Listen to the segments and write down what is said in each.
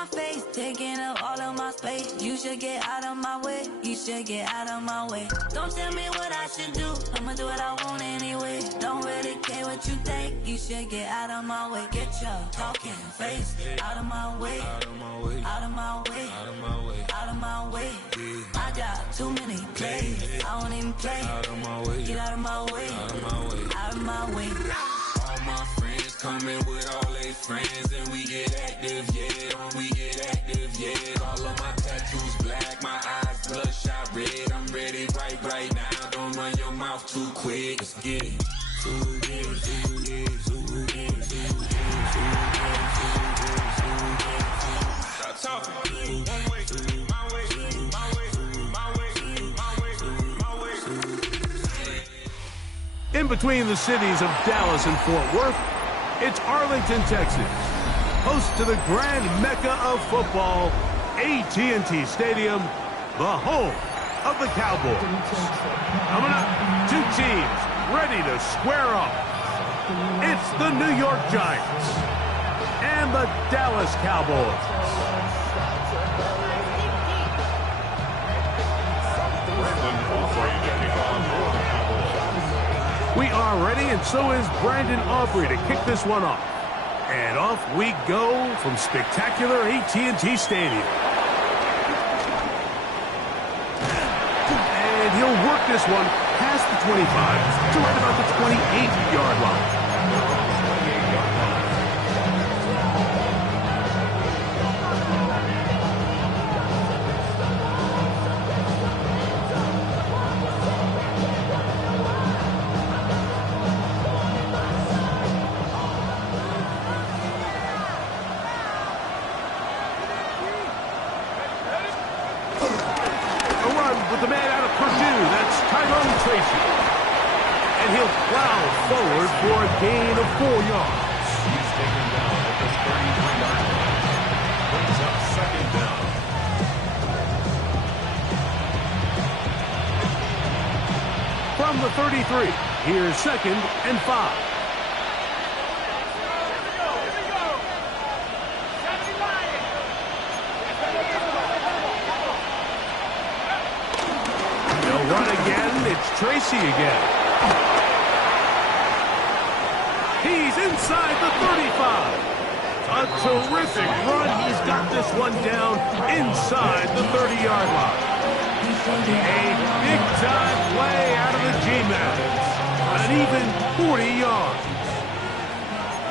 my face, taking up all of my space. You should get out of my way, you should get out of my way. Don't tell me what I should do, I'ma do what I want anyway. Don't really care what you think, you should get out of my way. Get your talking face out of my way, out of my way, out of my way, out of my way, out of my way. I got too many plays, I don't even play. Out of my way, get out of my way, out of my way, out of my way. All my friends coming with all their friends, and we get active, yeah. We get active, yeah. All of my tattoos black, my eyes bloodshot red. I'm ready right now. Don't run your mouth too quick. Let's get it. Stop talking. One way, my way, my way, my way, my way, my way. In between the cities of Dallas and Fort Worth, it's Arlington, Texas, host to the grand mecca of football, AT&T Stadium, the home of the Cowboys. Coming up, two teams ready to square off. It's the New York Giants and the Dallas Cowboys. We are ready, and so is Brandon Aubrey to kick this one off. And off we go from spectacular AT&T Stadium. And he'll work this one past the 25 to right about the 28-yard line. With the man out of Purdue, that's Tyrone Tracy. And he'll plow forward for a gain of 4 yards. He's taken down at the 33-yard line. Brings up second down. From the 33, here's 2nd and 5. Run again, it's Tracy again. He's inside the 35. A terrific run. He's got this one down inside the 30-yard line. A big-time play out of the G-Men. An even 40 yards.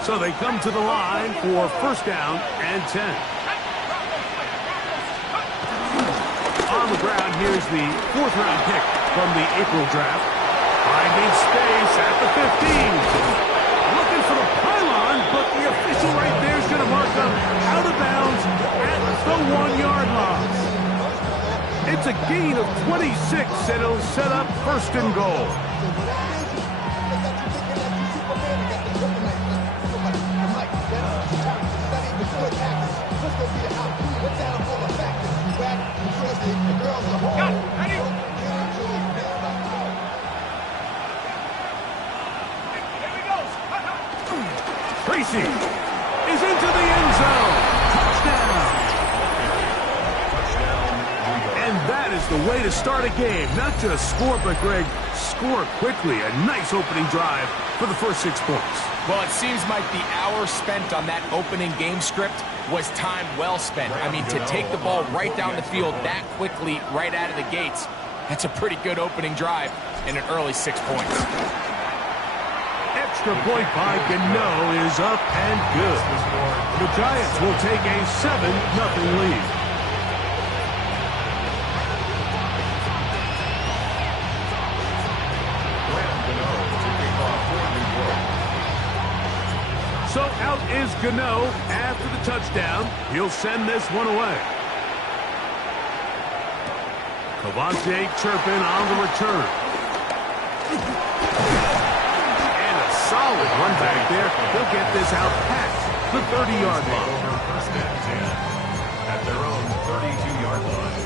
So they come to the line for 1st down and 10. On the ground, here's the 4th-round pick from the April draft. Finding space at the 15. Looking for the pylon, but the official right there is going to mark him out of bounds at the 1-yard line. It's a gain of 26, and it'll set up 1st and goal. Tracy is into the end zone. Touchdown. And that is the way to start a game. Not just score, but, Greg, score quickly. A nice opening drive for the first 6 points. Well, it seems like the hour spent on that opening game script was time well spent. I mean, to take the ball right down the field that quickly right out of the gates, that's a pretty good opening drive and an early 6 points. Extra point by Gano is up and good. The Giants will take a 7-0 lead. So out is Gano after the touchdown. He'll send this one away. Cavante Turpin on the return. And a solid run back there. He'll get this out past the 30-yard line. Over 1st and 10 at their own 32-yard line.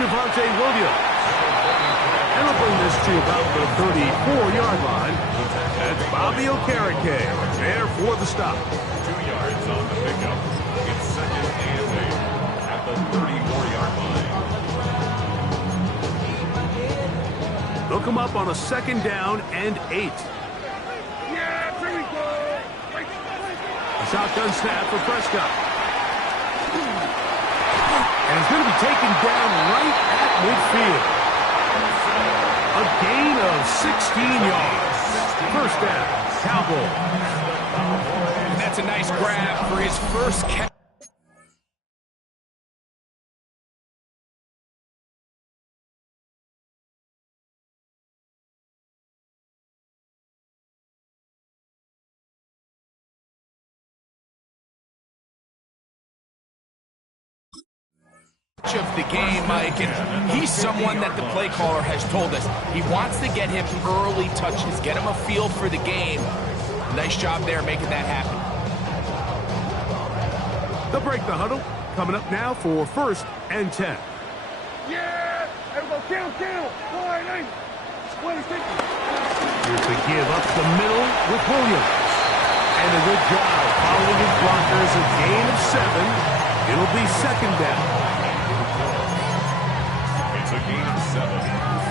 Javonte Williams. And he'll bring this to about the 34-yard line. That's Bobby Okereke there for the stop. 2 yards on the pickup. It's second and 8 at the 34-yard line. They'll come up on a 2nd down and 8. Shotgun snap for Prescott. And it's going to be taken down right at midfield. A gain of 16 yards. First down, Cowboys. And that's a nice grab for his first catch. Of the game, Mike, and he's someone that the play caller has told us he wants to get him early touches, get him a feel for the game. Nice job there making that happen. They'll break the huddle. Coming up now for 1st and 10. Yeah! Everybody count! 1, 8. What is it? Here's the give up the middle with Williams. And a good job following his blockers, a gain of 7. It'll be 2nd down. It's a gain of 7.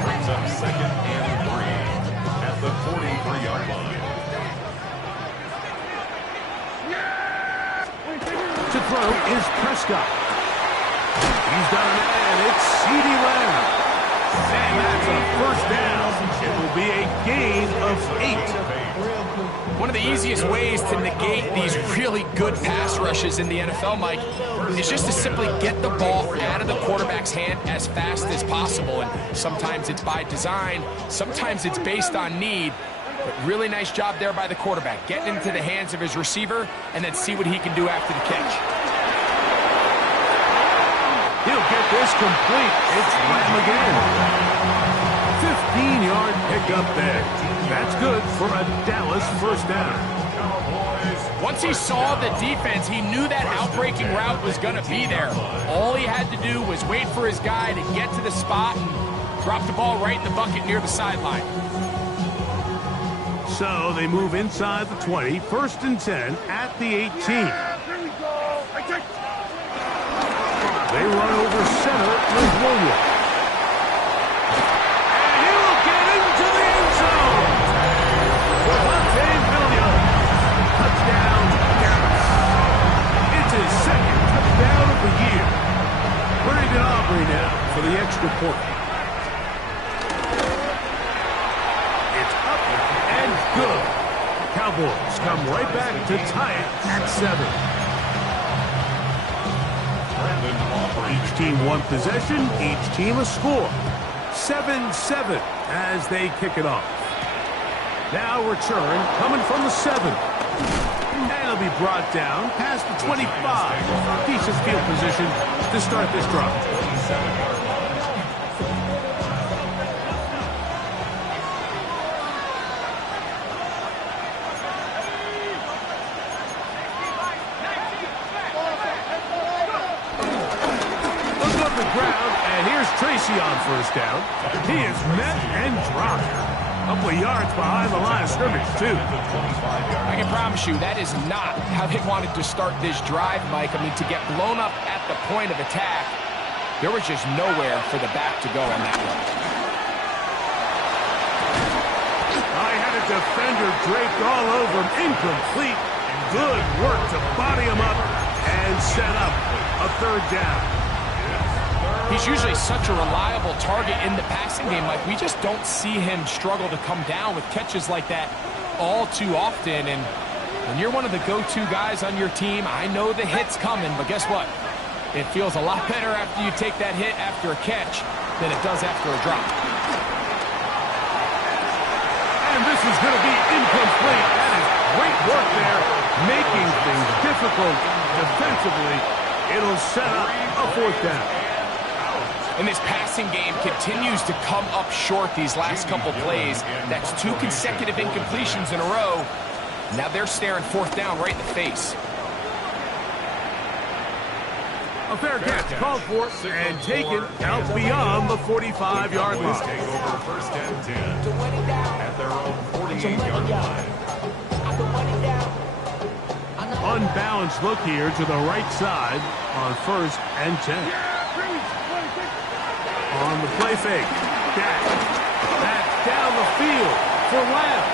Brings up 2nd and 3 at the 43-yard line. To throw is Prescott. He's got a man. It's CeeDee Lamb. And that's a 1st down. It will be a gain of 8. One of the easiest ways to negate these really good pass rushes in the NFL, Mike, is just to simply get the ball out of the quarterback's hand as fast as possible. And sometimes it's by design, sometimes it's based on need. But really nice job there by the quarterback, getting into the hands of his receiver and then see what he can do after the catch. He'll get this complete. It's Lamb again. 15-yard pickup there. That's good for a Dallas 1st down. Once he saw the defense, he knew that outbreaking route was going to be there. All he had to do was wait for his guy to get to the spot and drop the ball right in the bucket near the sideline. So they move inside the 20, 1st and 10 at the 18. They run over center with Williams. And he will get into the end zone. Javonte Williams. Touchdown, Dallas. It's his 2nd touchdown of the year. Brandon Aubrey now for the extra point. It's up and good. Cowboys come right back to tie it at 7. Each team one possession, each team a score. 7-7 as they kick it off. Now return coming from the 7. And it'll be brought down past the 25. Decent field position to start this drive. Tracy on 1st down. He is met and dropped. A couple of yards behind the line of scrimmage, too. I can promise you that is not how they wanted to start this drive, Mike. I mean, to get blown up at the point of attack, there was just nowhere for the back to go on that one. I had a defender draped all over him. Incomplete. Good work to body him up and set up a 3rd down. He's usually such a reliable target in the passing game. Like, we just don't see him struggle to come down with catches like that all too often. And when you're one of the go-to guys on your team, I know the hit's coming, but guess what? It feels a lot better after you take that hit after a catch than it does after a drop. And this is going to be incomplete. That is great work there, making things difficult defensively. It'll set up a 4th down. And this passing game continues to come up short these last couple plays. That's 2 consecutive incompletions in a row. Now they're staring 4th down right in the face. A fair catch called for and taken out beyond the 45-yard line. Take over first and 10 at their own 48-yard line. Unbalanced look here to the right side on first and 10. On the play fake. That's down the field for Lamb.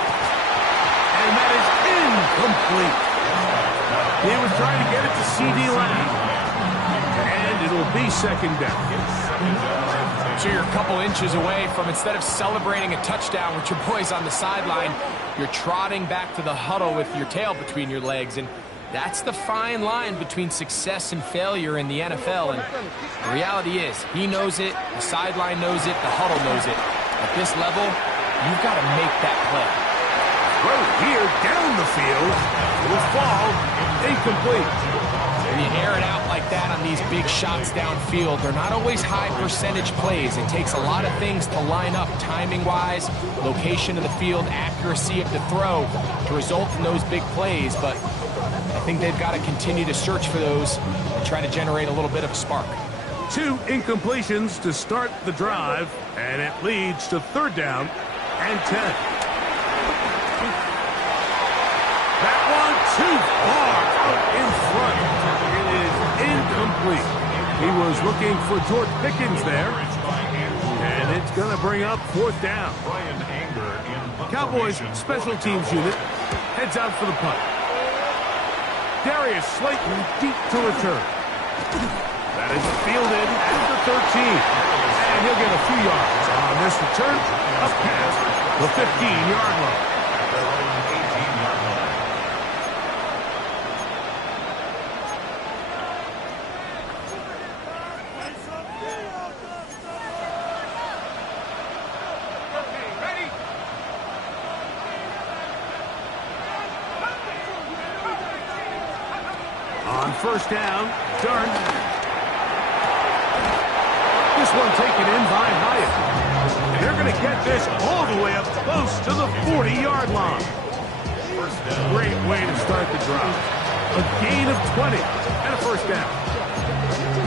And that is incomplete. He was trying to get it to C.D. Lamb. And it'll be second down. So you're a couple inches away from, instead of celebrating a touchdown with your boys on the sideline, you're trotting back to the huddle with your tail between your legs. And that's the fine line between success and failure in the NFL. And the reality is, he knows it, the sideline knows it, the huddle knows it. At this level, you've got to make that play. Right here, down the field, will fall incomplete. When you air it out like that on these big shots downfield, they're not always high percentage plays. It takes a lot of things to line up timing-wise, location of the field, accuracy of the throw to result in those big plays. But I think they've got to continue to search for those and try to generate a little bit of a spark. 2 incompletions to start the drive, and it leads to third down and 10. That one too far out in front. It is incomplete. He was looking for George Pickens there, and it's going to bring up fourth down. Cowboys special teams unit heads out for the punt. Darius Slayton deep to return. That is fielded at the 13. And he'll get a few yards on this return up past the 15-yard line. On first down, Dart. This one taken in by Hyatt. And they're going to get this all the way up close to the 40-yard line. Great way to start the drive. A gain of 20 and a first down.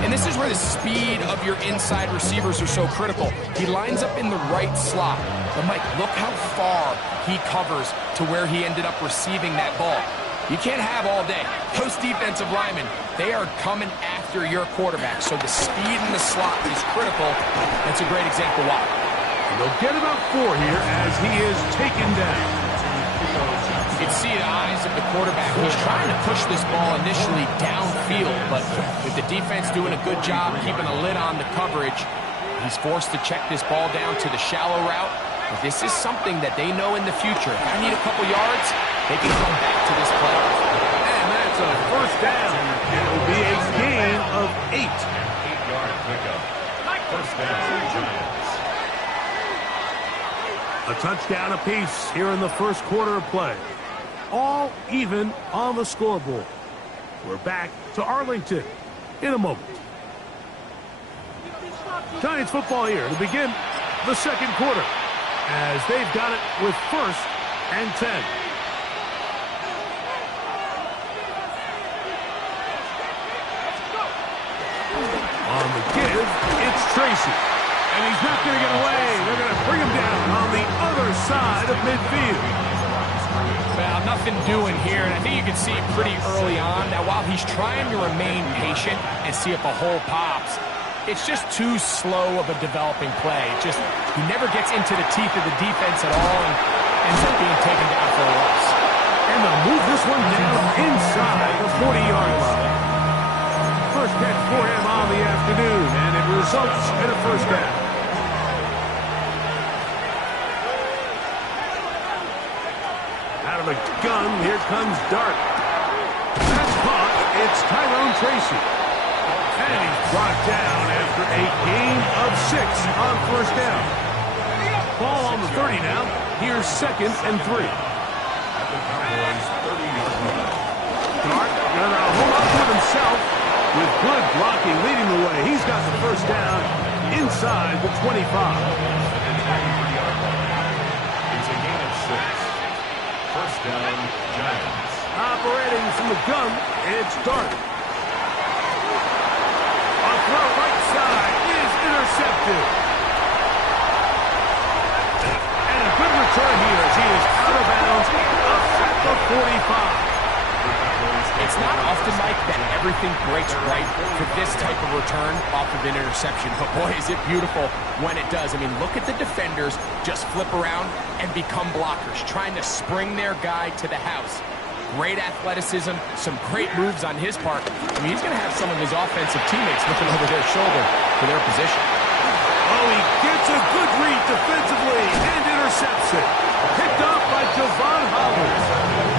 And this is where the speed of your inside receivers are so critical. He lines up in the right slot. But Mike, look how far he covers to where he ended up receiving that ball. You can't have all day. Those defensive linemen, they are coming after your quarterback. So the speed in the slot is critical. That's a great example why. And they'll get about 4 here as he is taken down. You can see the eyes of the quarterback. He's trying to push this ball initially downfield, but with the defense doing a good job keeping a lid on the coverage, he's forced to check this ball down to the shallow route. But this is something that they know in the future. If I need a couple yards, they can come back to this play. And that's a first down. It'll be a gain of 8. 8-yard pickup. First down, Giants. A touchdown apiece here in the first quarter of play. All even on the scoreboard. We're back to Arlington in a moment. Giants football here to begin the second quarter, as they've got it with first and 10. On the give, it's Tracy. And he's not going to get away. They're going to bring him down on the other side of midfield. Well, nothing doing here, and I think you can see pretty early on that while he's trying to remain patient and see if a hole pops, it's just too slow of a developing play. He never gets into the teeth of the defense at all and ends up being taken down for a loss. And they'll move this one down inside the 40-yard line. First catch for him on the afternoon, and it results in a first down. Out of the gun, here comes Dart. That's caught. It's Tyrone Tracy. And he's brought down after a gain of 6 on first down. Ball on the 30 now. Here's second and 3. Dart gonna hold up with himself with good blocking leading the way. He's got the first down inside the 25. It's a gain of 6. First down, Giants. Operating from the gun, it's Dart. intercepted. And a good return here as he is out of bounds up at the 45. It's not often, Mike, that everything breaks right for this type of return off of an interception. But boy, is it beautiful when it does. I mean, look at the defenders just flip around and become blockers, trying to spring their guy to the house. Great athleticism, some great moves on his part. I mean, he's going to have some of his offensive teammates looking over their shoulder for their position. Oh, he gets a good read defensively and intercepts it. Picked off by Javon Holland.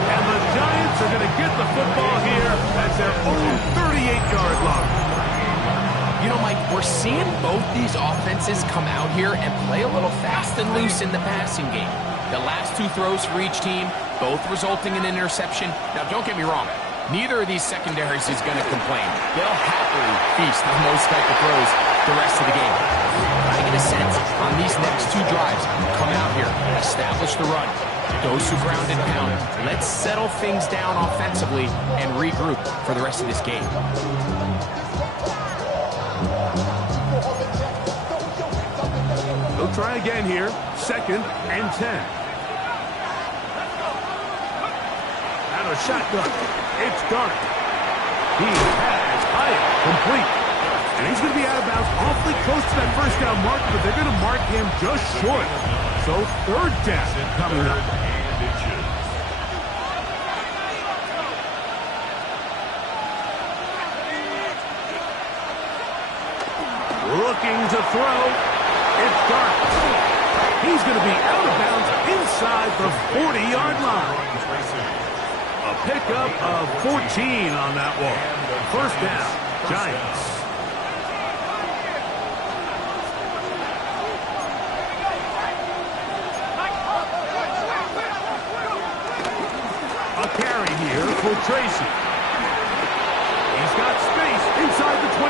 And the Giants are going to get the football here at their own 38-yard line. You know, Mike, we're seeing both these offenses come out here and play a little fast and loose in the passing game. The last two throws for each team, both resulting in an interception. Now, don't get me wrong. Neither of these secondaries is going to complain. They'll happily feast on those type of throws the rest of the game. I get a sense on these next two drives, come out here, establish the run, go to ground and pound. Let's settle things down offensively and regroup for the rest of this game. They'll try again here. 2nd and 10. A shotgun. It's Dark. He has Hyatt complete. And he's going to be out of bounds awfully close to that first down mark, but they're going to mark him just short. So 3rd down coming up. Looking to throw. It's Dark. He's going to be out of bounds inside the 40-yard line. A pickup of 14 on that one. 1st down, Giants. A carry here for Tracy. He's got space inside the 25.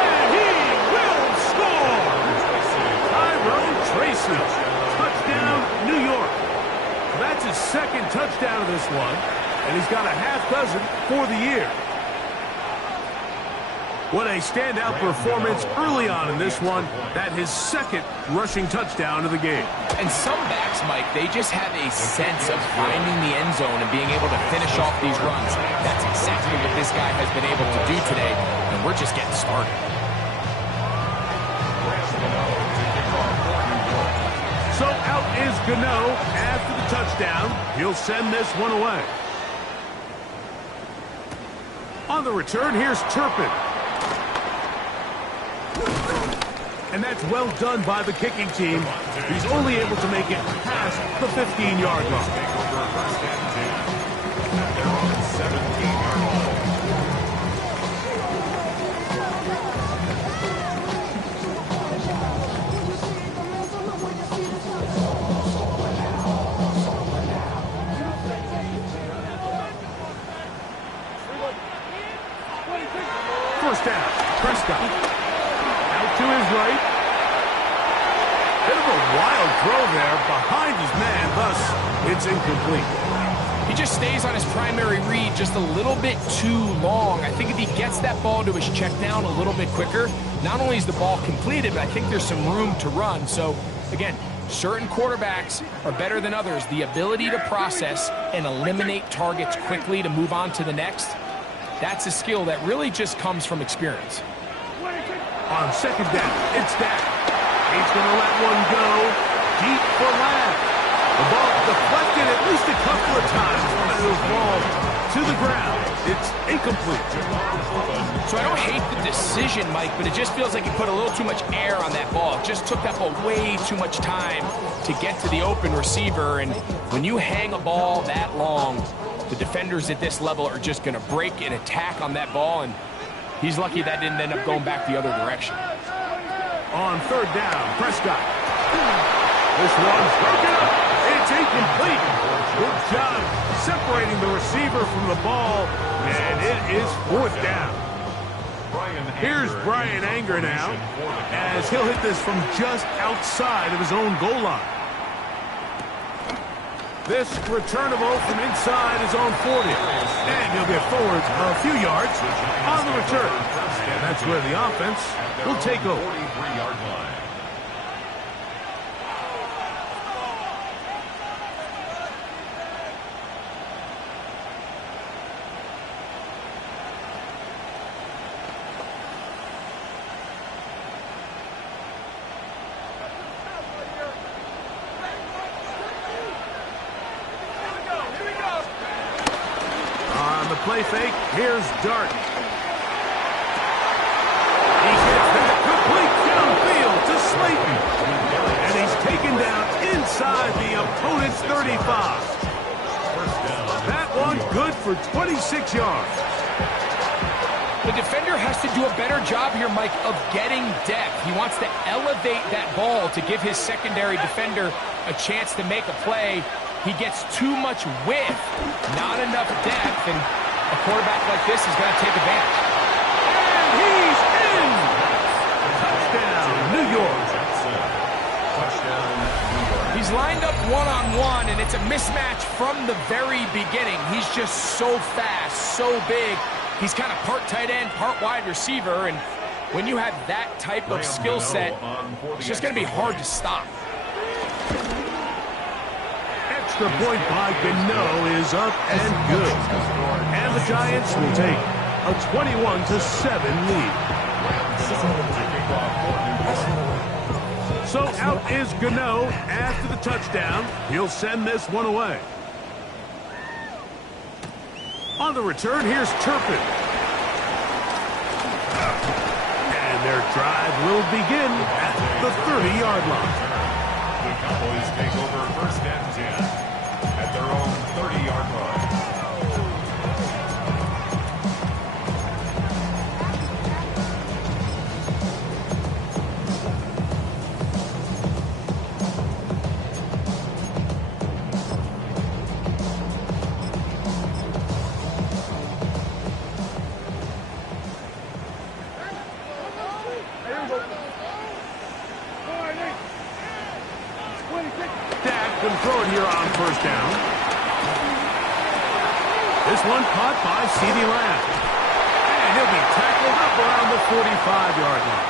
And he will score! Tyrone Tracy. Touchdown, New York. That's his 2nd touchdown of this one, and he's got a half dozen for the year. What a standout performance early on in this one. That his 2nd rushing touchdown of the game. And some backs, Mike, they just have a sense of finding the end zone and being able to finish off these runs. That's exactly what this guy has been able to do today, and we're just getting started. So out is Gano after the touchdown. He'll send this one away. On the return, here's Turpin. And that's well done by the kicking team. He's only able to make it past the 15-yard line. First down, Prescott. Out to his right. Bit of a wild throw there behind his man, thus it's incomplete. He just stays on his primary read just a little bit too long. I think if he gets that ball to his check down a little bit quicker, not only is the ball completed, but I think there's some room to run. So, again, certain quarterbacks are better than others. The ability to process and eliminate targets quickly to move on to the next, that's a skill that really just comes from experience. On 2nd down, it's Dak. He's going to let one go deep for Lamb. The ball deflected at least a couple of times when it will fall to the ground. It's incomplete. So I don't hate the decision, Mike, but it just feels like he put a little too much air on that ball. It just took that ball way too much time to get to the open receiver. And when you hang a ball that long, the defenders at this level are just going to break and attack on that ball, and he's lucky that didn't end up going back the other direction. On 3rd down, Prescott. This one's broken up. It's incomplete. Good job separating the receiver from the ball, and it is 4th down. Here's Brian Anger now, as he'll hit this from just outside of his own goal line. This returnable from inside his own 40. And he'll get forward a few yards on the return. And that's where the offense will take over. 43-yard line. Play fake. Here's Darton. He gets that complete downfield to Slayton. And he's taken down inside the opponent's 35. That one good for 26 yards. The defender has to do a better job here, Mike, of getting depth. He wants to elevate that ball to give his secondary defender a chance to make a play. He gets too much width, not enough depth, and a quarterback like this is going to take advantage. And he's in! Touchdown, New York. He's lined up one-on-one, and it's a mismatch from the very beginning. He's just so fast, so big. He's kind of part tight end, part wide receiver, and when you have that type of skill set, it's just going to be hard to stop. Extra point by Gano is up and good. And the Giants will take a 21-7 lead. So out is Gano after the touchdown. He'll send this one away. On the return, here's Turpin. And their drive will begin at the 30-yard line. The Cowboys take over first and 10 at their own 30-yard line. Dak can throw it here on first down. This one caught by CeeDee Lamb. And he'll be tackled up around the 45-yard line.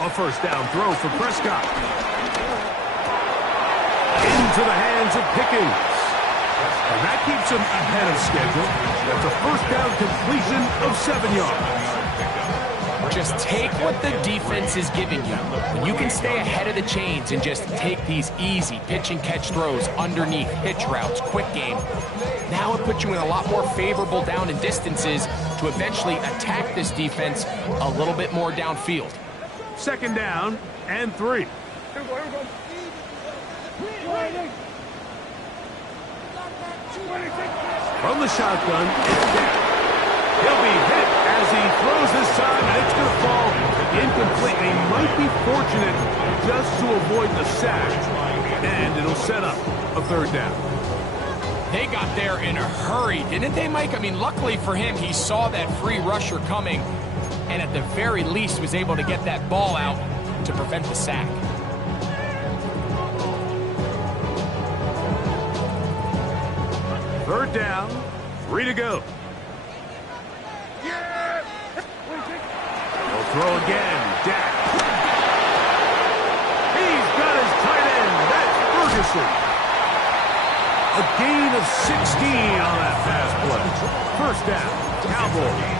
A first down throw for Prescott. Into the hands of Pickens. And that keeps him ahead of schedule. That's a first down completion of 7 yards. Just take what the defense is giving you. When you can stay ahead of the chains and just take these easy pitch and catch throws underneath, hitch routes, quick game, now it puts you in a lot more favorable down and distances to eventually attack this defense a little bit more downfield. Second down and 3. From the shotgun, it's Dak. He'll be hit as he throws this time, and it's going to fall incomplete. He might be fortunate just to avoid the sack, and it'll set up a third down. They got there in a hurry, didn't they, Mike? I mean, luckily for him, he saw that free rusher coming, and at the very least was able to get that ball out to prevent the sack. Third down, 3 to go. He'll throw again, Dak. He's got his tight end, that's Ferguson. A gain of 16 on that pass play. First down, Cowboys.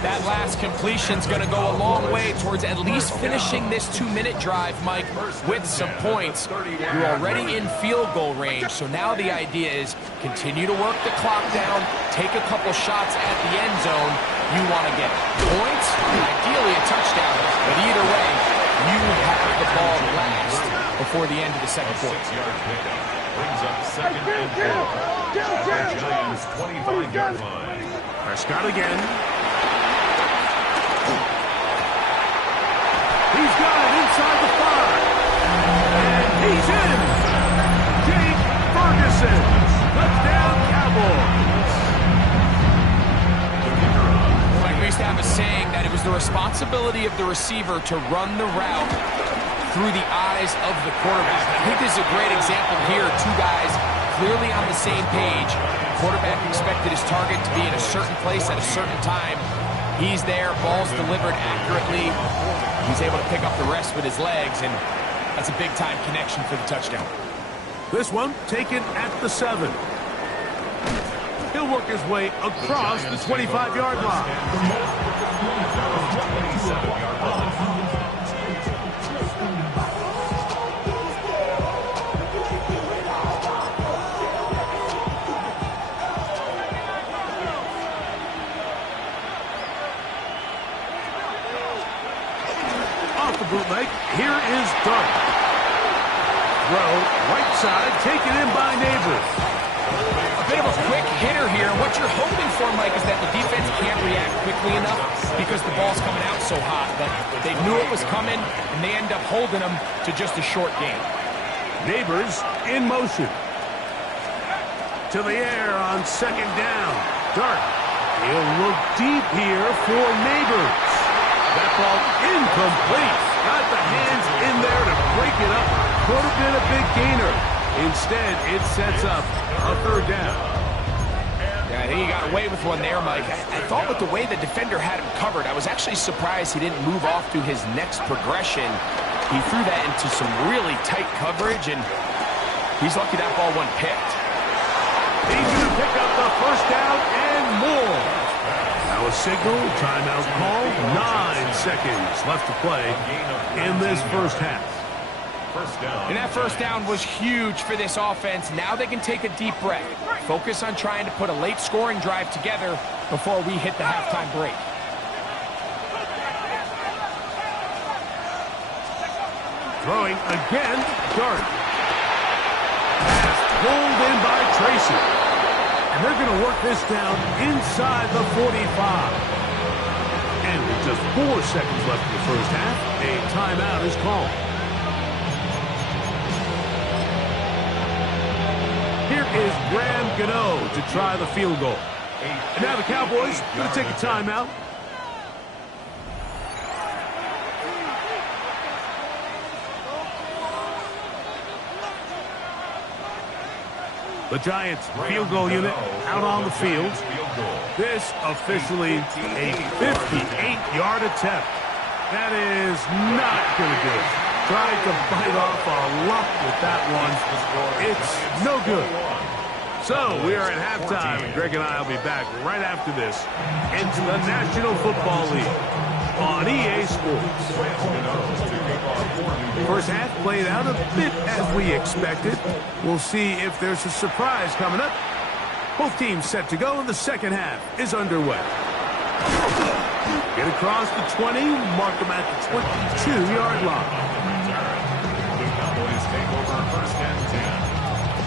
That last completion's going to go a long way towards at least finishing this 2-minute drive, Mike, with some points. You're already in field goal range, so now the idea is continue to work the clock down, take a couple shots at the end zone. You want to get points, ideally a touchdown, but either way, you have the ball last before the end of the second quarter. 6-yard pickup brings up second and 4 at the Giants' 25-yard line. Prescott again. He's got it inside the 5. And he's in. Jake Ferguson. Touchdown, Cowboys. Like we responsibility of the receiver to run the route through the eyes of the quarterback. I think this is a great example here. Two guys clearly on the same page. Quarterback expected his target to be in a certain place at a certain time. He's there, ball's delivered accurately. He's able to pick up the rest with his legs, and that's a big-time connection for the touchdown. This one taken at the 7. He'll work his way across the 25-yard line. Off the bootleg, here is Dart. Throw, right side, taken in by Neighbors. A bit of a quick hitter here. What you're hoping for, Mike, is that the defense can't react quickly enough because the ball's coming out so hot. But they knew it was coming, and they end up holding them to just a short gain. Neighbors in motion. To the air on second down. Dart. He'll look deep here for Neighbors. That ball incomplete. Got the hands in there to break it up. Could have been a big gainer. Instead, it sets up a third down. Yeah, I think he got away with one there, Mike. I thought with the way the defender had him covered, I was actually surprised he didn't move off to his next progression. He threw that into some really tight coverage, and he's lucky that ball wasn't picked. He's going to pick up the first down and more. Now a signal, timeout call, 9 seconds left to play in this first half. And that first down was huge for this offense. Now they can take a deep breath. Focus on trying to put a late scoring drive together before we hit the halftime break. Throwing again, Dart. Pass pulled in by Tracy. And they're going to work this down inside the 45. And with just 4 seconds left in the first half, a timeout is called. Here is Graham Gano to try the field goal. And now the Cowboys going to take a timeout. The Giants field goal unit out on the field. This officially a 58-yard attempt. That is not going to do it. Tried to bite off a lot with that one. It's no good. So we are at halftime, and Greg and I will be back right after this into the National Football League on EA Sports. First half played out a bit as we expected. We'll see if there's a surprise coming up. Both teams set to go, and the second half is underway. Get across the 20, mark them at the 22-yard line. The Cowboys take over first and 10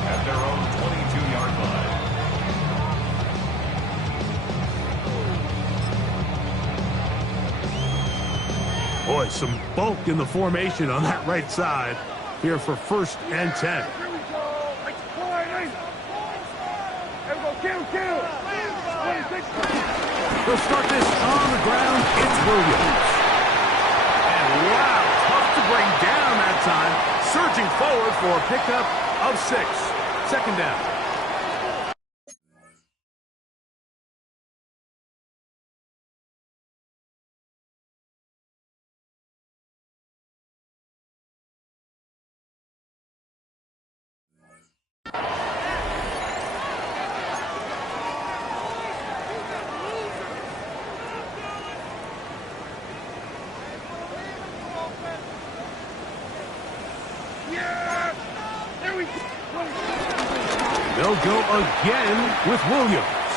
at their own 22-yard line. Boy, some bulk in the formation on that right side here for first and 10. Here we go. Everybody, count. 26. They'll start this on the ground. It's Williams. And wow, tough to bring down that time. Surging forward for a pickup of 6. Second down. They'll go again with Williams.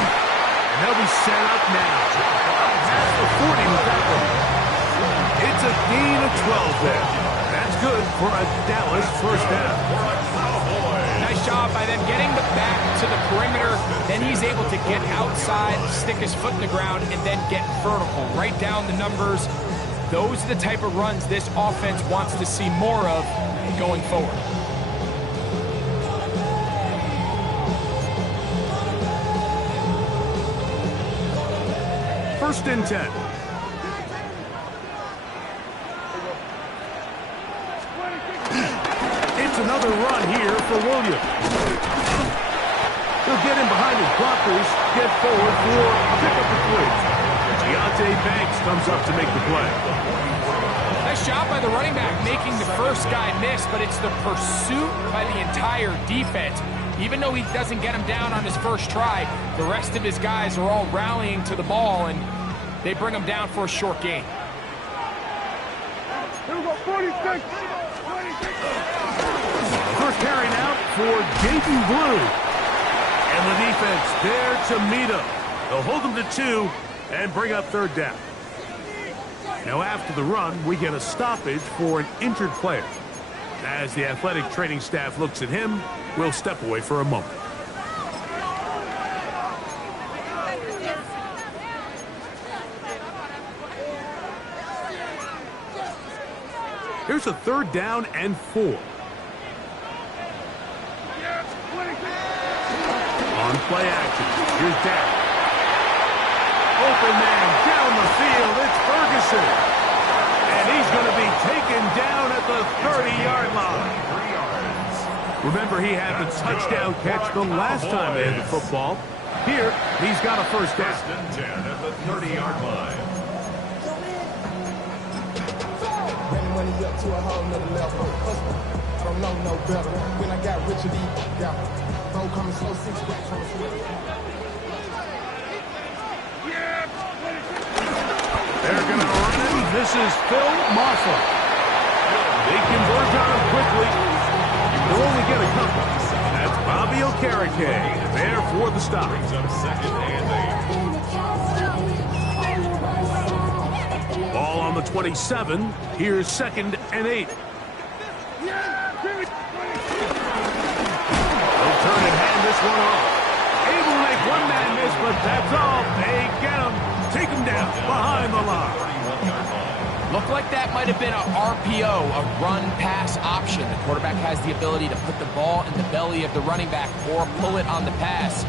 And they'll be set up now. Past the 40 with that one. It's a gain of 12 there. That's good for a Dallas first down. Nice job by them getting the back to the perimeter. Then he's able to get outside, stick his foot in the ground, and then get vertical. Right down the numbers. Those are the type of runs this offense wants to see more of going forward. First and 10. backfield. He'll get in behind his blockers, get forward for a pickup of 3. Deonte Banks comes up to make the play. Nice job by the running back making the first guy miss, but it's the pursuit by the entire defense. Even though he doesn't get him down on his first try, the rest of his guys are all rallying to the ball, and they bring him down for a short gain. Here we go, 46. First carry now for Jaden Blue. And the defense there to meet him. They'll hold him to 2 and bring up third down. Now after the run, we get a stoppage for an injured player. As the athletic training staff looks at him, we'll step away for a moment. Here's a third down and 4. On play action, here's Dak. Open man down the field, it's Ferguson. And he's going to be taken down at the 30-yard line. Remember, he had the touchdown catch the last time they had the football. Here, he's got a first down. First and 10 at the 30-yard line. Money up to a whole nother level. Don't know no better. When I got rich, yeah. Bro coming slow, 6 racks on the field. They're going to run him. This is Phil Maffa. They converge on him quickly. They'll only get a couple. That's Bobby Okereke there for the stop. Brings up second and 8. Ball on the 27. Here's second and 8. They'll turn and hand this one off. Able to make one man miss, but that's all. They get him. Take him down behind the line. Looked like that might have been a RPO, a run-pass option. The quarterback has the ability to put the ball in the belly of the running back or pull it on the pass.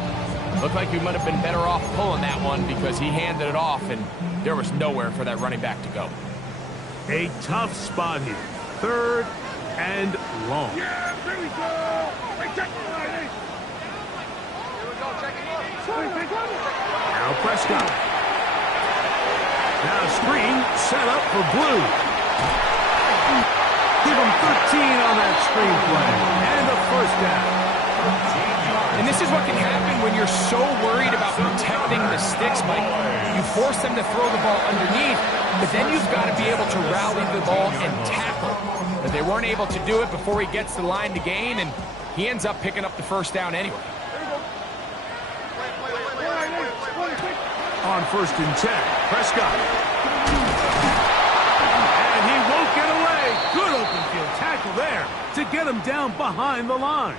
Looked like he might have been better off pulling that one because he handed it off, and there was nowhere for that running back to go. A tough spot here. Third and long. Yeah, here we go. Hey, check the line. Here we go, check it out. Now Prescott. Now screen set up for Blue. Give him 13 on that screen play. And a first down. And this is what can happen when you're so worried about protecting the sticks, Mike. You force them to throw the ball underneath, but then you've got to be able to rally the ball and tackle. But they weren't able to do it before he gets the line to gain, and he ends up picking up the first down anyway. On first and 10, Prescott. And he won't get away. Good open field tackle there to get him down behind the line.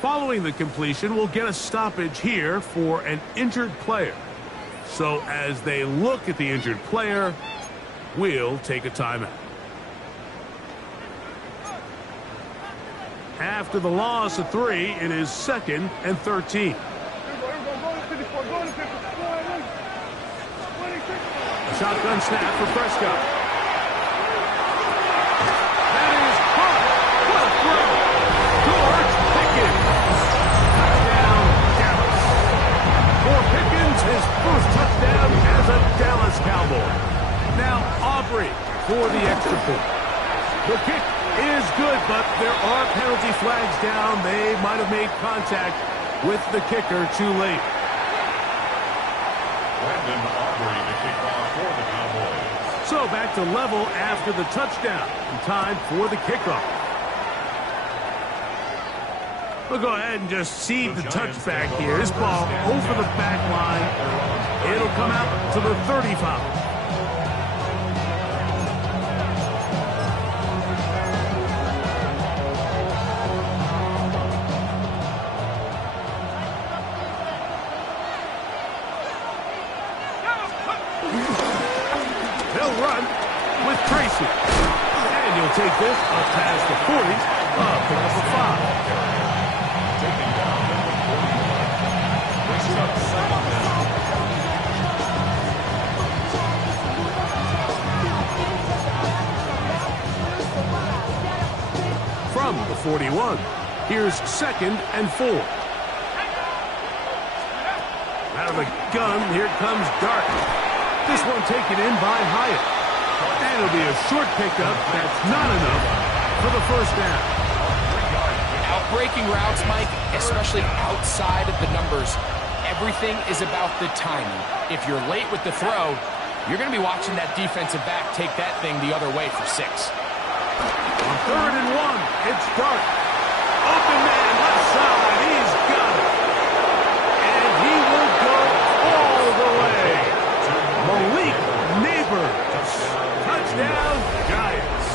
Following the completion, we'll get a stoppage here for an injured player. So as they look at the injured player, we'll take a timeout. After the loss of 3, it is second and 13. Shotgun snap for Prescott. That is caught. What a throw. George Pickens. Touchdown, Dallas. For Pickens, his first touchdown as a Dallas Cowboy. Now Aubrey for the extra point. The kick is good, but there are penalty flags down. They might have made contact with the kicker too late. Brandon Aubrey to kick off for the Cowboys. So back to level after the touchdown. And time for the kickoff. We'll go ahead and just cede the touchback here. This ball over the back line. It'll come out to the 35. They'll run with Tracy. And you'll take this up past the 40, pick up a 5. Taking down number 41. Brings up second down. From the 41, Here's 2nd and 4. Out of the gun, here comes Dart. This one taken in by Hyatt. And it'll be a short pickup that's not enough for the first down. Out-breaking routes, Mike, especially outside of the numbers, everything is about the timing. If you're late with the throw, you're going to be watching that defensive back take that thing the other way for 6. On 3rd and 1, it's Dart. Open man, left side, he's got it. And he will go all the way. Malik Neighbors. Touchdown, Giants.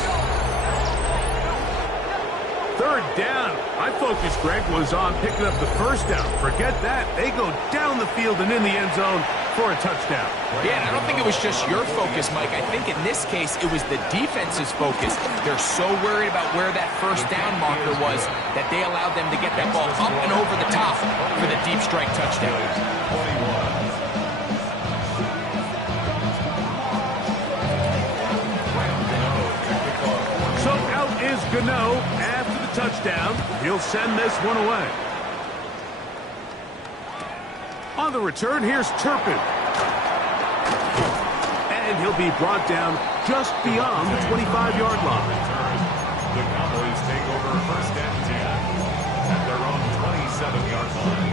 3rd down. My focus, Greg, was on picking up the first down. Forget that. They go down the field and in the end zone for a touchdown. Yeah, and I don't think it was just your focus, Mike. I think in this case, it was the defense's focus. They're so worried about where that first down marker was that they allowed them to get that ball up and over the top for the deep strike touchdown. So out is Gano after the touchdown. He'll send this one away. On the return, here's Turpin. And he'll be brought down just beyond the 25-yard line. The Cowboys take over 1st and 10 at their own 27-yard line.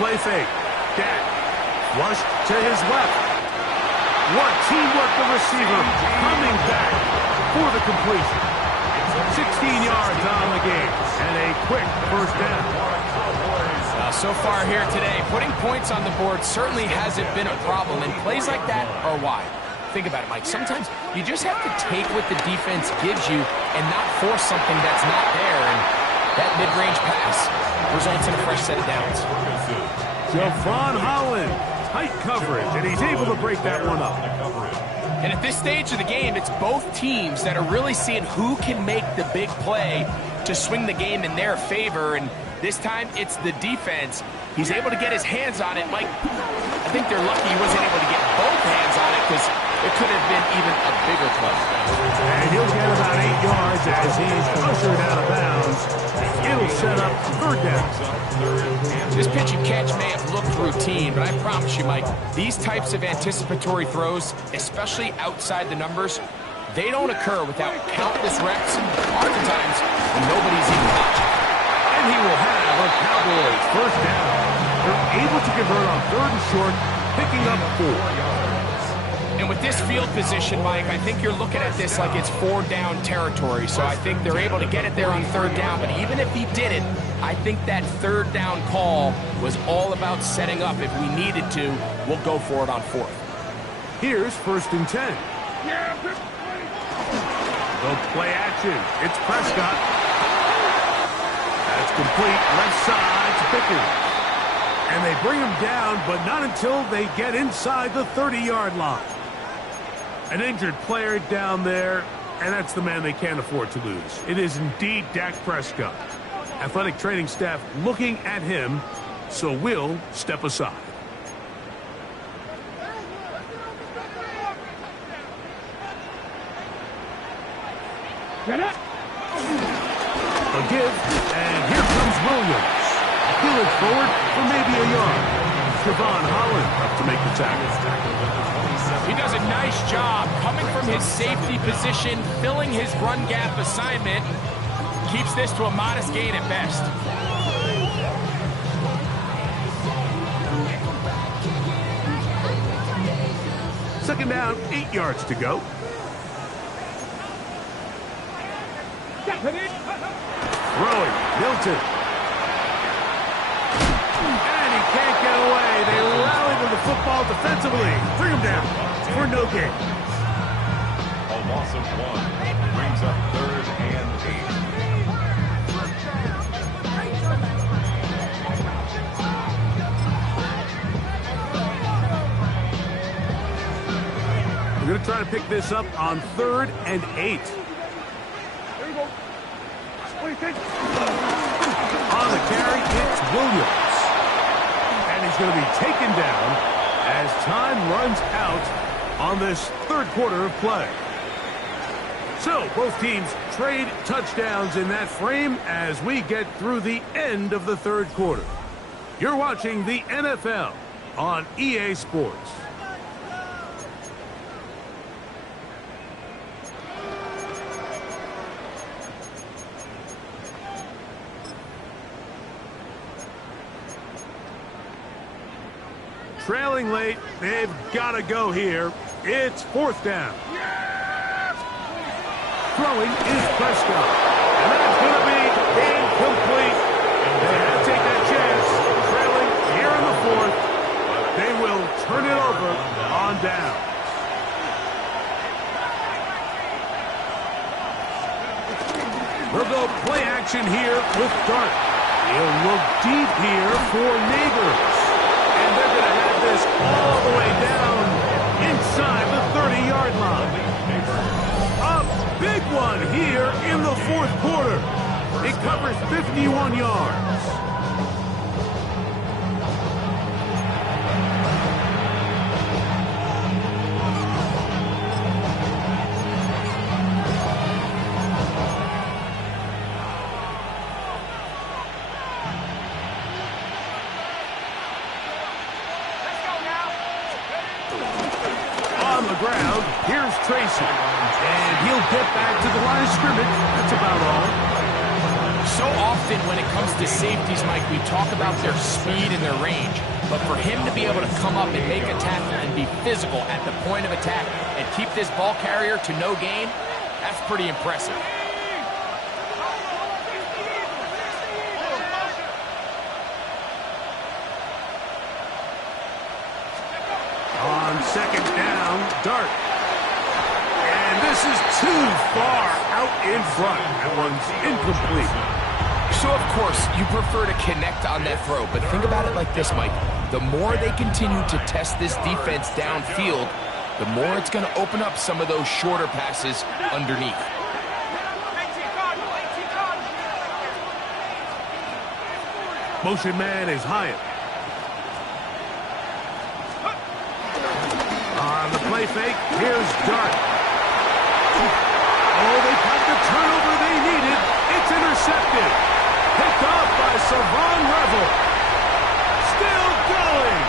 Play fake. Dak flushed to his left. What teamwork, the receiver coming back for the completion. 16 yards on the game and a quick first down. So far here today, putting points on the board certainly hasn't been a problem, and plays like that are why. Think about it, Mike. Sometimes you just have to take what the defense gives you and not force something that's not there, and that mid-range pass results in a fresh set of downs. Javon Holland, tight coverage, and he's able to break that one up. And at this stage of the game, it's both teams that are really seeing who can make the big play to swing the game in their favor, and this time it's the defense. He's able to get his hands on it. Mike, I think they're lucky he wasn't able to get both hands on it because it could have been even a bigger play. And he'll get about 8 yards as he's ushered out of bounds. It'll set up 3rd down. This pitch and catch may have looked routine, but I promise you, Mike, these types of anticipatory throws, especially outside the numbers, they don't occur without countless reps, oftentimes when nobody's even watching. And he will have a Cowboys 1st down. They're able to convert on 3rd and short, picking up 4. And with this field position, Mike, I think you're looking at this like it's 4-down territory. So I think they're able to get it there on 3rd down. But even if he didn't, I think that 3rd down call was all about setting up. If we needed to, we'll go for it on 4th. Here's 1st and 10. The play action. It's Prescott. That's complete. Left side to Pickens. And they bring him down, but not until they get inside the 30-yard line. An injured player down there, and that's the man they can't afford to lose. It is indeed Dak Prescott. Athletic training staff looking at him, so we'll step aside. A give, and here comes Williams. He'll look forward for maybe a yard. Javon Holland up to make the tackle. He does a nice job coming from his safety position, filling his run gap assignment. Keeps this to a modest gain at best. Second down, 8 yards to go. Throwing, Milton. And he can't get away. They rally to the football defensively. Bring him down for no gain. A loss of 1 brings up 3rd and 8. We're going to try to pick this up on 3rd and 8. On the carry, it's Williams. And he's going to be taken down as time runs out on this third quarter of play. So, both teams trade touchdowns in that frame as we get through the end of the third quarter. You're watching the NFL on EA Sports. Trailing late, they've got to go here. It's fourth down. Throwing is Prescott. And that's going to be incomplete. They had to take that chance. Trailing here in the fourth. They will turn it over on down. We'll go play action here with Dart. He'll look deep here for Neighbors. And they're going to have this all the way down inside the 30-yard line. A big one here in the fourth quarter. It covers 51 yards. Ground. Here's Tracy. And he'll get back to the line of scrimmage. That's about all. So often when it comes to safeties, Mike, we talk about their speed and their range. But for him to be able to come up and make a tackle and be physical at the point of attack and keep this ball carrier to no gain, that's pretty impressive. On second down, Dart. And this is too far out in front. That one's incomplete. So, of course, you prefer to connect on that throw, but think about it like this, Mike. The more they continue to test this defense downfield, the more it's going to open up some of those shorter passes underneath. Motion man is Hyatt. On the play fake, here's Dart. Oh, they got the turnover they needed. It's intercepted. Picked off by Savon Revel. Still going.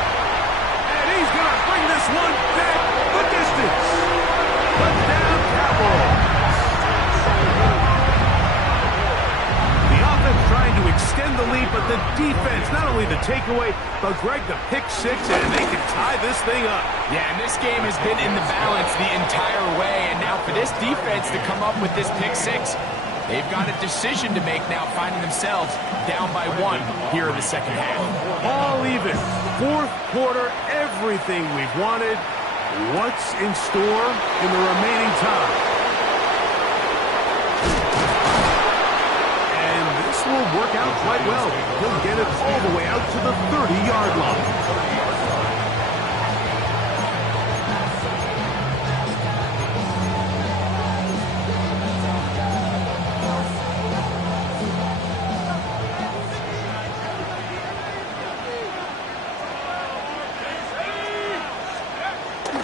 And he's going to bring this one back the distance. Touchdown, Cowboys. The offense trying to extend the lead, but the defense, not only the takeaway, but Greg, the pick six, and they can tie this thing up. Yeah, and this game has been in the balance the entire way, and now for this defense to come up with this pick six, they've got a decision to make now, finding themselves down by one here in the second half. All even. Fourth quarter, everything we've wanted. What's in store in the remaining time? And this will work out quite well. He'll get it all the way out to the 30-yard line.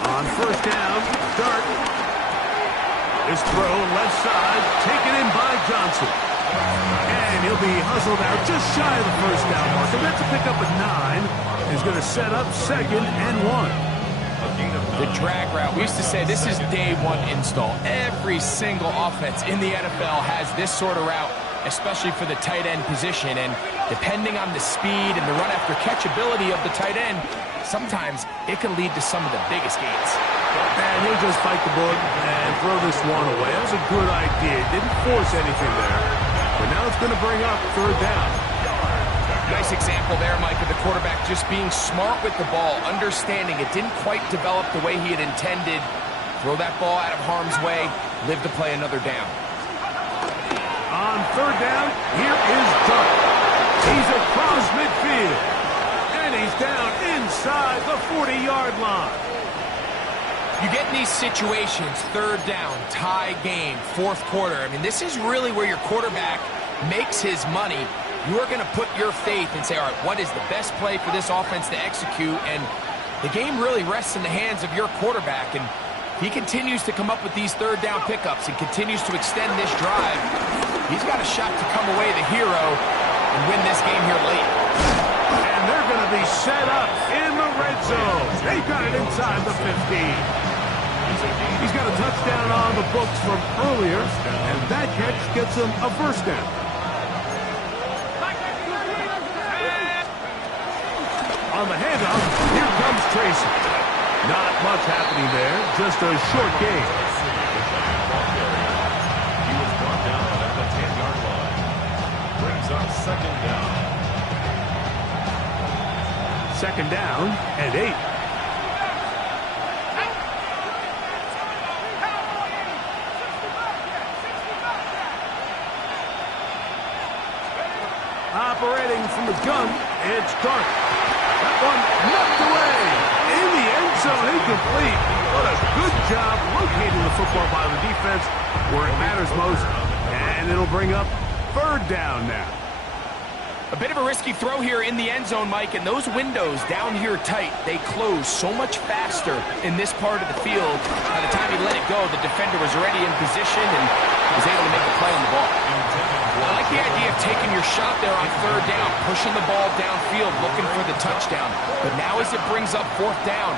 On first down, Dart. His throw left side, taken in by Johnson. And he'll be hustled out just shy of the first down mark. So that's a pickup of 9. He's going to set up second and 1. The drag route. We used to say this is day one install. Every single offense in the NFL has this sort of route, especially for the tight end position. And depending on the speed and the run after catch ability of the tight end, sometimes it can lead to some of the biggest gains. And he'll just bite the bullet and throw this one away. That was a good idea. Didn't force anything there. But now it's going to bring up third down. Nice example there, Mike, of the quarterback just being smart with the ball, understanding it didn't quite develop the way he had intended. Throw that ball out of harm's way, live to play another down. On third down, here is Dart. He's across midfield. And he's down inside the 40-yard line. You get in these situations, third down, tie game, fourth quarter. I mean, this is really where your quarterback makes his money, you're going to put your faith and say, all right, what is the best play for this offense to execute? And the game really rests in the hands of your quarterback. And he continues to come up with these third down pickups and continues to extend this drive. He's got a shot to come away the hero and win this game here late. And they're going to be set up in the red zone. They've got it inside the 15. He's got a touchdown on the books from earlier, and that catch gets him a first down. On the handoff, here comes Tracy. Not much happening there, just a short gain. He was brought down at the 10-yard line. Brings up second down. Second down and 8. Operating from the gun, it's Gart. That one knocked away. In the end zone, incomplete. What a good job locating the football by the defense where it matters most. And it'll bring up third down now. A bit of a risky throw here in the end zone, Mike, and those windows down here tight, they close so much faster in this part of the field. By the time he let it go, the defender was already in position and was able to make a play on the ball. I like the idea of taking your shot there on third down, pushing the ball downfield, looking for the touchdown. But now as it brings up fourth down,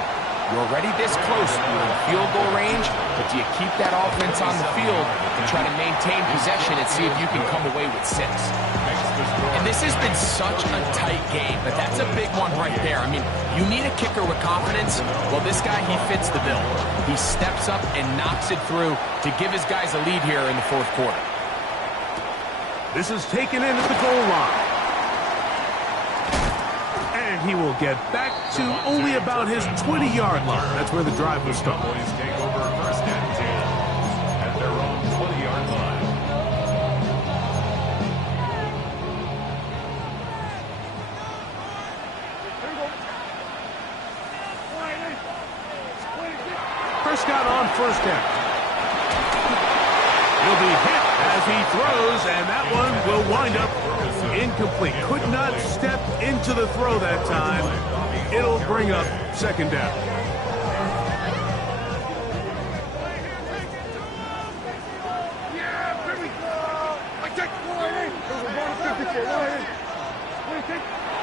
you're already this close. You're in field goal range, but do you keep that offense on the field and try to maintain possession and see if you can come away with 6? And this has been such a tight game, but that's a big one right there. I mean, you need a kicker with confidence. Well, this guy, he fits the bill. He steps up and knocks it through to give his guys a lead here in the fourth quarter. This is taken in at the goal line. And he will get back to only about his 20-yard line. That's where the drive will start. Boys take over first and 10 at their own 20-yard line. Prescott on first down. He'll be hit as he throws, and that one will wind up incomplete. Could not step into the throw that time. It'll bring up second down.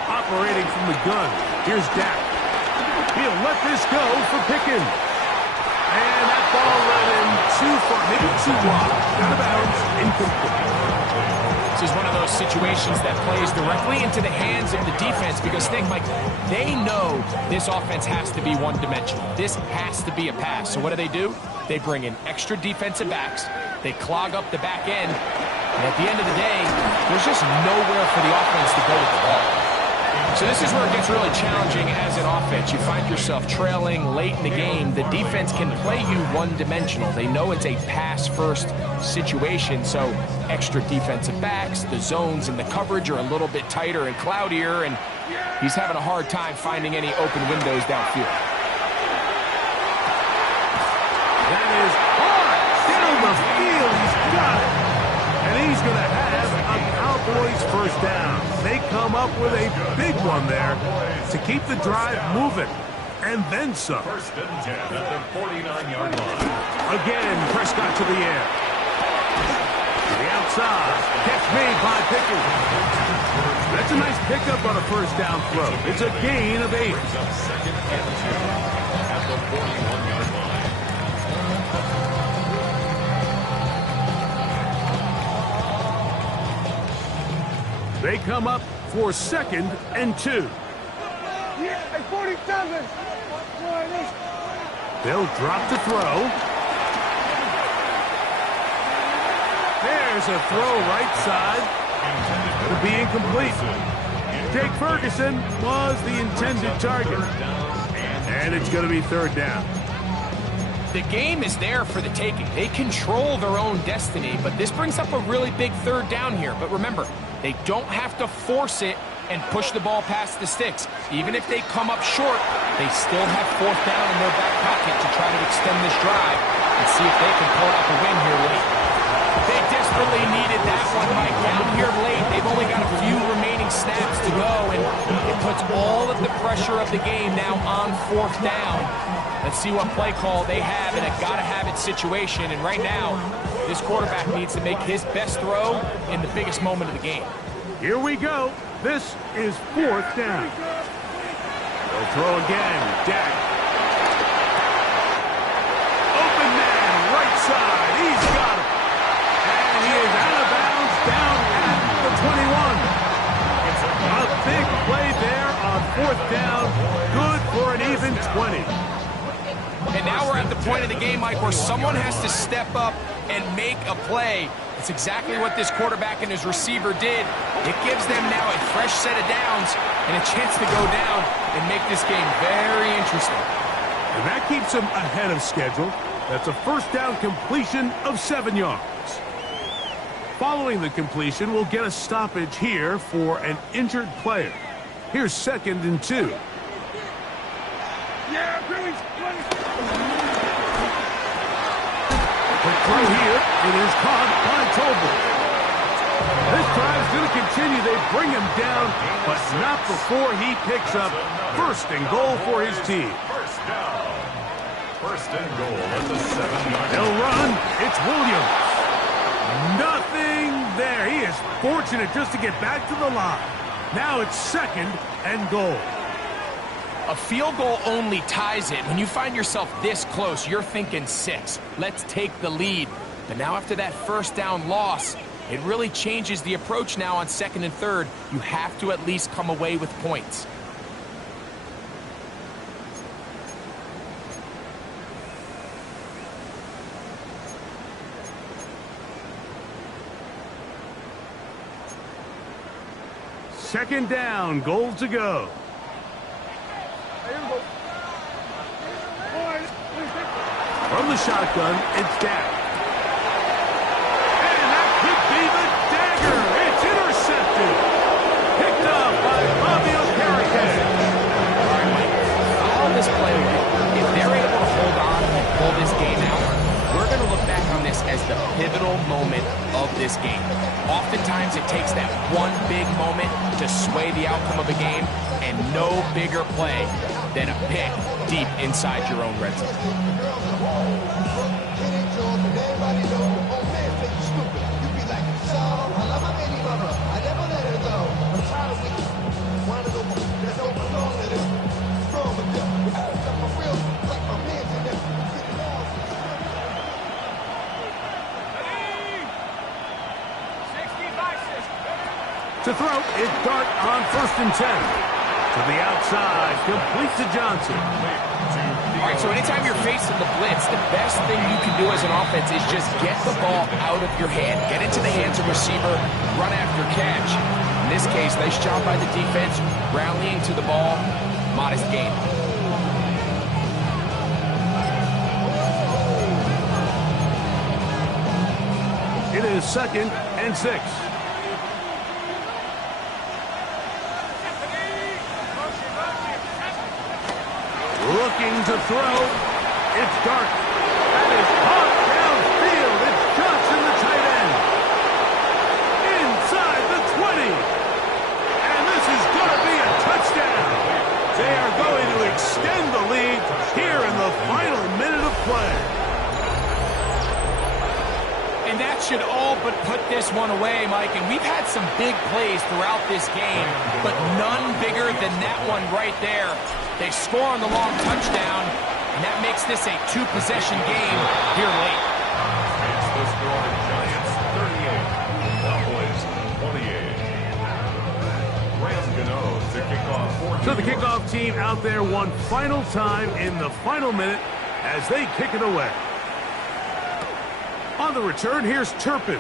Operating from the gun, here's Dak. He'll let this go for Pickens. And that ball led him too far, maybe too wide. Out of bounds, incomplete. This is one of those situations that plays directly into the hands of the defense because, Mike, they know this offense has to be one-dimensional. This has to be a pass. So what do? They bring in extra defensive backs. They clog up the back end. And at the end of the day, there's just nowhere for the offense to go with the ball. So this is where it gets really challenging as an offense. You find yourself trailing late in the game. The defense can play you one-dimensional. They know it's a pass-first situation, so extra defensive backs, the zones and the coverage are a little bit tighter and cloudier, and he's having a hard time finding any open windows downfield. That is hard down the field. He's got it. And he's going to have a Cowboys first down. They come up with a big one there to keep the drive moving. And then some. First and 10 at the 49-yard line. Again, Prescott to the air. To the outside. Catch made by Pickens. That's a nice pickup on a first down throw. It's a gain of 8. Brings up second and 2 at the 41-yard line. They come up for second and 2. They'll drop to throw. There's a throw right side. It'll be incomplete. Jake Ferguson was the intended target. And it's going to be third down. The game is there for the taking. They control their own destiny, but this brings up a really big third down here. But remember, they don't have to force it and push the ball past the sticks. Even if they come up short, they still have fourth down in their back pocket to try to extend this drive and see if they can pull out the win here late. They desperately needed that one, Mike. Down here snaps to go, and it puts all of the pressure of the game now on 4th down. Let's see what play call they have in a gotta-have-it situation. And right now, this quarterback needs to make his best throw in the biggest moment of the game. Here we go. This is 4th down. They'll throw again. Dak. Open man, right side. He's got it. And he is out of bounds down at the 21. A big play there on 4th down. Good for an even 20. And now we're at the point of the game, Mike, where someone has to step up and make a play. It's exactly what this quarterback and his receiver did. It gives them now a fresh set of downs and a chance to go down and make this game very interesting. And that keeps them ahead of schedule. That's a 1st down completion of 7 yards. Following the completion, we'll get a stoppage here for an injured player. Here's 2nd and 2. Yeah, Billy. Quick throw here. It is caught by Tolbert. This drive's going to continue. They bring him down, but not before he picks up 1st and goal for his team. 1st down. 1st and goal at the 7-yard. They'll run. It's Williams. Nothing there. He is fortunate just to get back to the line. Now it's 2nd and goal. A field goal only ties it. When you find yourself this close, you're thinking 6. Let's take the lead. But now after that 1st down loss, it really changes the approach now on 2nd and 3rd. You have to at least come away with points. Second down, goal to go. From the shotgun, it's Dak. And that could be the dagger. It's intercepted. Picked up by Fabio Carrigan. All right, Mike, follow this play away. If they're able to hold on and pull this game out, we're going to look back on this as the pivotal moment of this game. Oftentimes, it takes that one big moment to sway the outcome of a game, and no bigger play than a pick deep inside your own red zone. To throw, it's Dart on 1st and 10. To the outside, complete to Johnson. All right, so anytime you're facing the blitz, the best thing you can do as an offense is just get the ball out of your hand. Get into the hands of receiver, run after catch. In this case, nice job by the defense, rallying to the ball, modest gain. It is 2nd and 6. Looking to throw. It's Dart. That is caught downfield. It's Johnson, the tight end. Inside the 20. And this is going to be a touchdown. They are going to extend the lead here in the final minute of play. And that should all but put this one away, Mike. And we've had some big plays throughout this game, but none bigger than that one right there. They score on the long touchdown, and that makes this a 2-possession game here late. It's the score, Giants 38, Cowboys 28. Rams Gano to kick off for So the kickoff team out there one final time in the final minute as they kick it away. On the return, here's Turpin.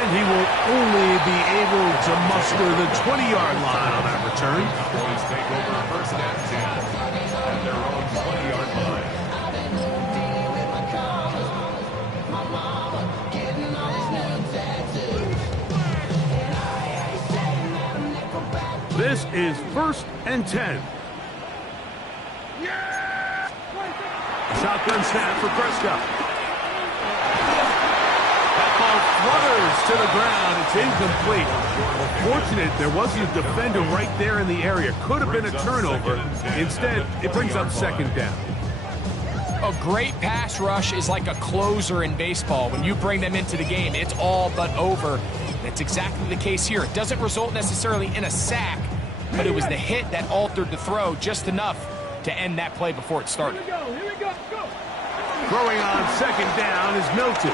And he will only be able to muster the 20-yard line on that return. Cowboys take over 1st and 10 at their own 20-yard line. This is 1st and 10. Shotgun snap for Prescott. That ball flutters to the ground. It's incomplete. Well, fortunate there wasn't a defender right there in the area. Could have been a turnover. Instead, it brings up second down. A great pass rush is like a closer in baseball. When you bring them into the game, it's all but over. That's exactly the case here. It doesn't result necessarily in a sack, but it was the hit that altered the throw just enough to end that play before it started. Here we go, go. Throwing on second down is Milton.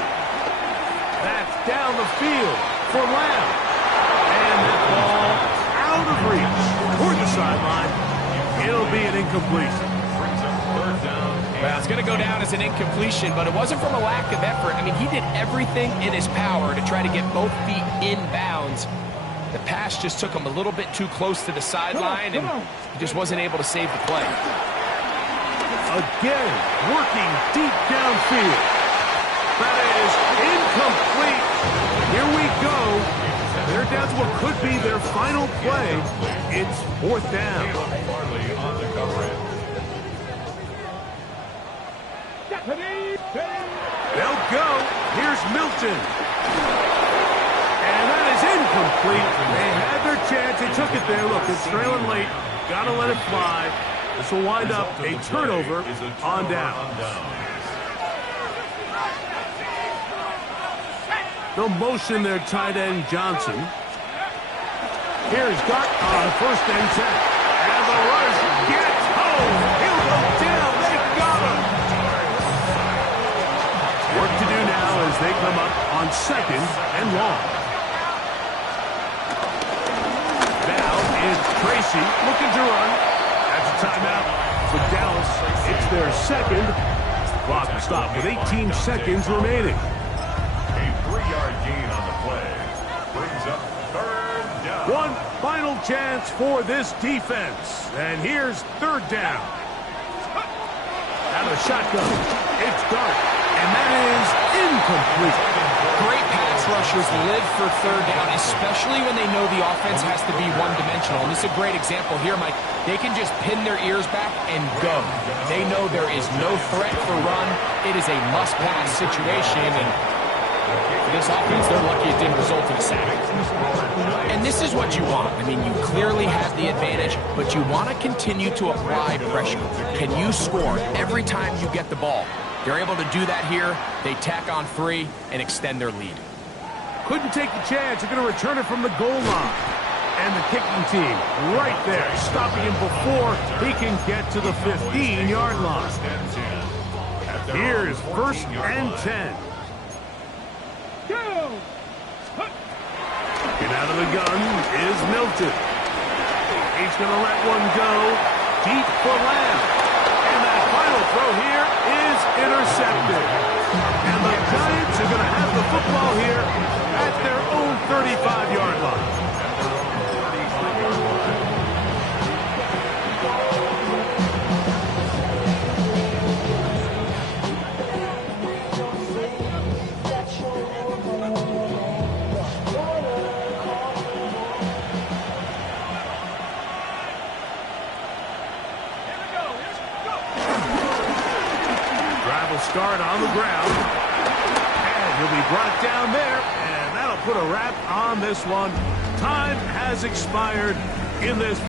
That's down the field for Lamb. And that ball out of reach toward the sideline. It'll be an incompletion. Well, it's going to go down as an incompletion, but it wasn't from a lack of effort. I mean, he did everything in his power to try to get both feet in bounds. The pass just took him a little bit too close to the sideline, and he just wasn't able to save the play. Again, working deep downfield. That is incomplete. Here we go. They're down to what could be their final play. It's fourth down. They'll go. Here's Milton. And that is incomplete. They had their chance. They took it there. Look, it's trailing late. Got to let it fly. This will wind up a turnover on downs. They'll motion their tight end Johnson. Here's Gart on first and 10. And the rush gets home. He'll go down. They got him. Work to do now as they come up on second and long. Now is Tracy looking to run. That's a timeout for Dallas. It's their second. Clock will stop with 18 seconds remaining. A 3-yard gain on the play. Brings up third down. One final chance for this defense. And here's third down. Out of the shotgun. It's Gart. And that is incomplete. Great pass rushers live for third down, especially when they know the offense has to be one-dimensional. And this is a great example here, Mike. They can just pin their ears back and go. They know there is no threat for run. It is a must-pass situation, and for this offense, they're lucky it didn't result in a sack. And this is what you want. I mean, you clearly have the advantage, but you want to continue to apply pressure. Can you score every time you get the ball? They're able to do that here. They tack on 3 and extend their lead. Couldn't take the chance. They're going to return it from the goal line. And the kicking team right there, stopping him before he can get to the 15-yard line. Here's first and 10. Get out of the gun is Milton. He's going to let one go deep for Lamb. And that final throw here is intercepted. And the Giants are going to have the football here at their own 35-yard line. Start on the ground, and he'll be brought down there, and that'll put a wrap on this one. Time has expired in this